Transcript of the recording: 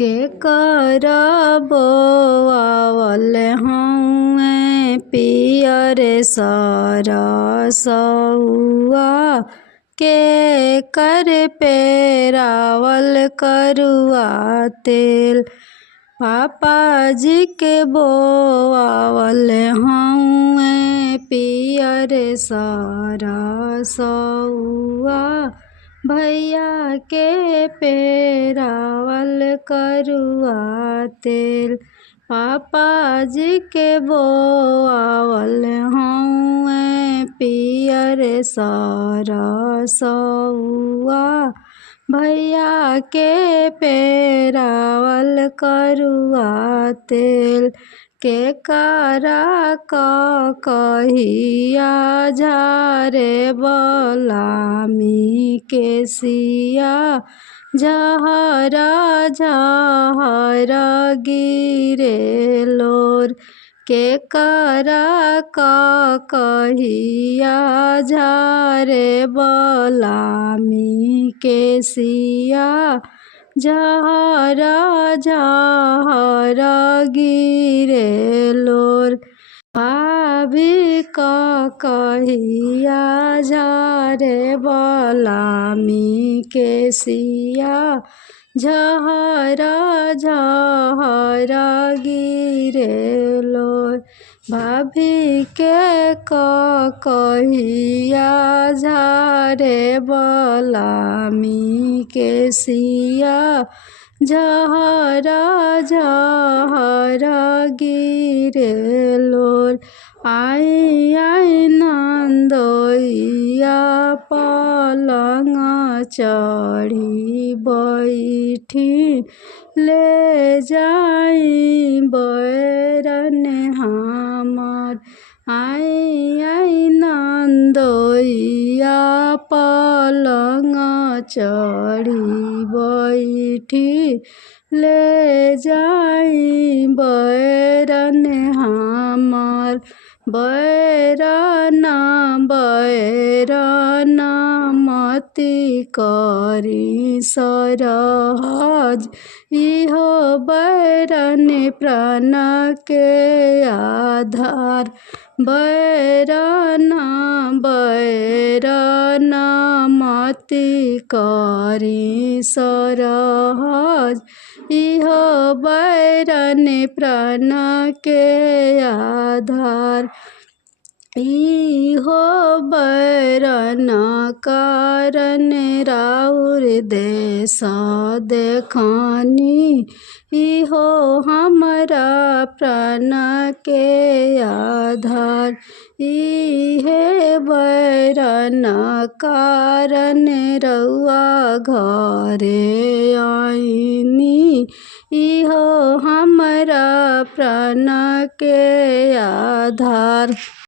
के करबोआवल हउए पियर सरसउआ के कर पेरावल करुआ तेल। पापा जी के बोआवल हउए पियर सरसउआ भैया के पेरावल करुआ तेल। पापा जी के बोआवल हउए पियर सरसउआ भैया के पेरावल करुआ तेल। के करा कहिया झारे बलामी के सिया झहर झहर गिरे लोर। के करा कहिया झारे बलामी के सिया झहर झहर गिरे लोर। भाभी कहिया झारे बलामी के सिया झहर झहर गिरे लोर। भाभी के कहिया झारे बलामी के सिया झहर झहर गिरे लोर। आई आई नंदोइया पलंग चढ़ी बैठी ले जाई बैरन हमर। आई आई नंदोइया पलंग चढ़ी बैठी ले जाई बैरन हमर। बैरन बैरन मति करी सरहज इहो बैरन प्राण के आधार। बैरन बैरन मति करी सरहज इहो बैरन प्राण के आधार। इहो बैरन कारण राउर देश देखनी इहो हमरा प्राण के आधार। इहे बैरन कारण रउआ घरे आईनी इहो हमरा प्राण के आधार।